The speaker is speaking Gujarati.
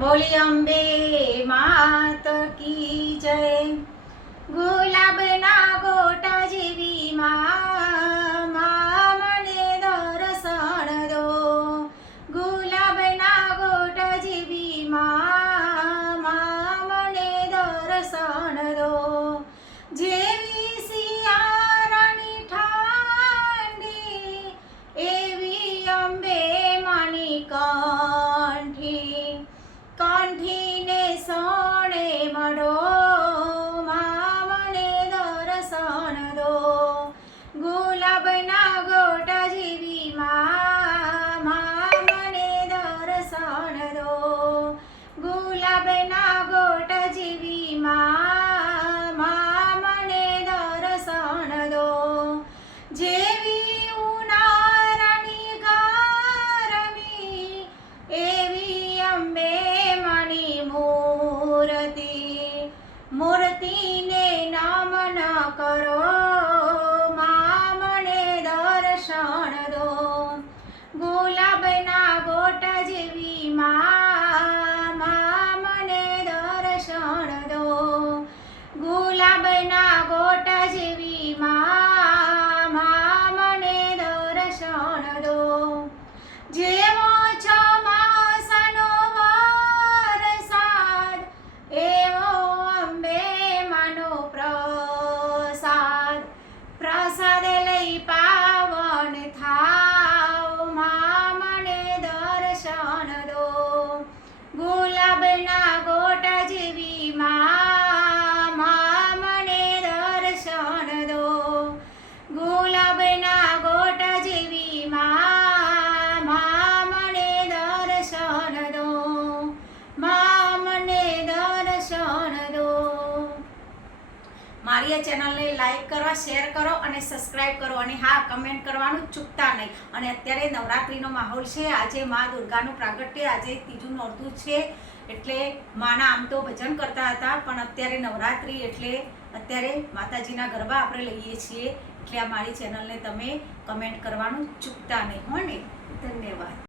બોલી અંબે માત કી જય. ગુલાબના ગોટા જેવી માં મને દર્શન દો. ગુલાબના ગોટા જેવી માં ગુલાબના ગોટ જેવી માં મને દર્શન દો. જેવી ઉનાળાની ગરમી એવી અંબે મણી મૂર્તિ. મૂર્તિને નમન કરો. para as મારી આ ચેનલને લાઈક કરો શેર કરો અને સબસ્ક્રાઇબ કરો અને હા કમેન્ટ કરવાનું ચૂકતા નહીં. અને અત્યારે નવરાત્રિનો માહોલ છે. આજે મા દુર્ગાનું પ્રાગટ્ય, આજે ત્રીજું નોરતું છે. એટલે માના આમ તો ભજન કરતા હતા, પણ અત્યારે નવરાત્રિ એટલે અત્યારે માતાજીના ગરબા આપણે લઈએ છીએ. એટલે આ મારી ચેનલને તમે કમેન્ટ કરવાનું ચૂકતા નહીં. હો ને ધન્યવાદ.